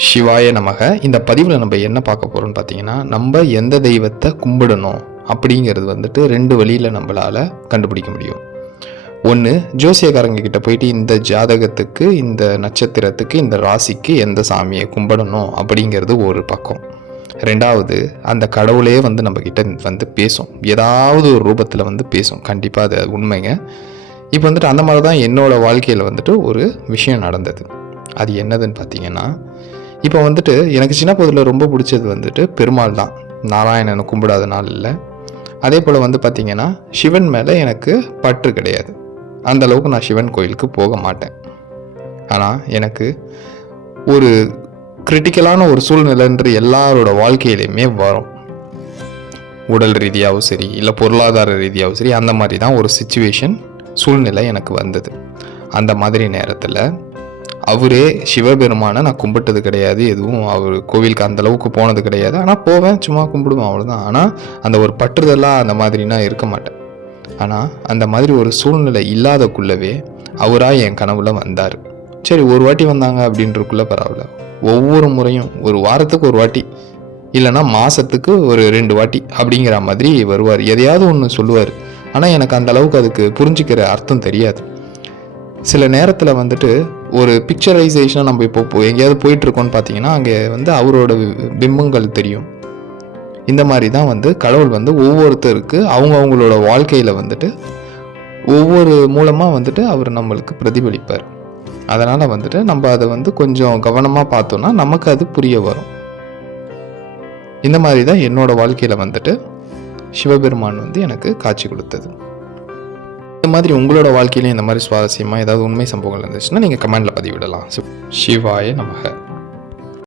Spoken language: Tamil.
சிவாய நமக. இந்த பதிவில் நம்ம என்ன பார்க்க போகிறோம்னு பார்த்தீங்கன்னா, நம்ம எந்த தெய்வத்தை கும்பிடணும் அப்படிங்கிறது வந்துட்டு 2 வழியில் நம்மளால் கண்டுபிடிக்க முடியும். ஒன்று, ஜோசியக்காரங்க கிட்ட போயிட்டு இந்த ஜாதகத்துக்கு, இந்த நட்சத்திரத்துக்கு, இந்த ராசிக்கு எந்த சாமியை கும்பிடணும் அப்படிங்கிறது ஒரு பக்கம். 2வது, அந்த கடவுளே வந்து நம்மக்கிட்ட வந்து பேசும், ஏதாவது ஒரு ரூபத்தில் வந்து பேசும். கண்டிப்பாக அது உண்மைங்க. இப்போ வந்துட்டு அந்த மாதிரி தான் என்னோடய வாழ்க்கையில் வந்துட்டு ஒரு விஷயம் நடந்தது. அது என்னதுன்னு பார்த்தீங்கன்னா, இப்போ வந்துட்டு எனக்கு சின்ன பகுதியில் ரொம்ப பிடிச்சது வந்துட்டு பெருமாள் தான். நாராயணனை கும்பிடாத நாள் இல்லை. அதே போல் வந்து பார்த்திங்கன்னா, சிவன் மேலே எனக்கு பற்று கிடையாது. அந்தளவுக்கு நான் சிவன் கோயிலுக்கு போக மாட்டேன். ஆனால் எனக்கு ஒரு கிரிட்டிக்கலான ஒரு சூழ்நிலைன்ற எல்லாரோட வாழ்க்கையிலையுமே வரும். உடல் ரீதியாகவும் சரி, இல்லை பொருளாதார ரீதியாகவும் சரி, அந்த மாதிரி தான் ஒரு சூழ்நிலை எனக்கு வந்தது. அந்த மாதிரி நேரத்தில் அவரே சிவபெருமானை நான் கும்பிட்டது கிடையாது. எதுவும் அவர் கோவிலுக்கு அந்தளவுக்கு போனது கிடையாது. ஆனால் போவேன், சும்மா கும்பிடுவேன், அவ்வளோதான். ஆனால் அந்த ஒரு பற்றுதெல்லாம் அந்த மாதிரினா இருக்க மாட்டேன். ஆனால் அந்த மாதிரி ஒரு சூழ்நிலை இல்லாதக்குள்ளவே அவராக என் கனவுல வந்தார். சரி, ஒரு வாட்டி வந்தாங்க அப்படின்றக்குள்ளே பரவாயில்ல. ஒவ்வொரு முறையும் ஒரு வாரத்துக்கு ஒரு வாட்டி, இல்லைன்னா மாதத்துக்கு ஒரு 2 வாட்டி அப்படிங்கிற மாதிரி வருவார். எதையாவது ஒன்று சொல்லுவார். ஆனால் எனக்கு அந்த அளவுக்கு அதுக்கு புரிஞ்சிக்கிற அர்த்தம் தெரியாது. சில நேரத்தில் வந்துட்டு ஒரு பிக்சரைசேஷனாக நம்ம இப்போ எங்கேயாவது போயிட்டுருக்கோன்னு பார்த்தீங்கன்னா, அங்கே வந்து அவரோட பிம்பங்கள் தெரியும். இந்த மாதிரி தான் வந்து கடவுள் வந்து ஒவ்வொருத்தருக்கு அவங்களோட வாழ்க்கையில் வந்துட்டு ஒவ்வொரு மூலமாக வந்துட்டு அவர் நம்மளுக்கு பிரதிபலிப்பார். அதனால் வந்துட்டு நம்ம அதை வந்து கொஞ்சம் கவனமாக பார்த்தோன்னா நமக்கு அது புரிய வரும். இந்த மாதிரி தான் என்னோடய வாழ்க்கையில் வந்துட்டு சிவபெருமான் வந்து எனக்கு காட்சி கொடுத்தது. இந்த மாதிரி உங்களோட வாழ்க்கையிலையும் இந்த மாதிரி சுவாரஸ்யமாக ஏதாவது உண்மை சம்பவங்கள் இருந்துச்சுன்னா நீங்கள் கமெண்டில் பதிவிடலாம். சிவாய நமக.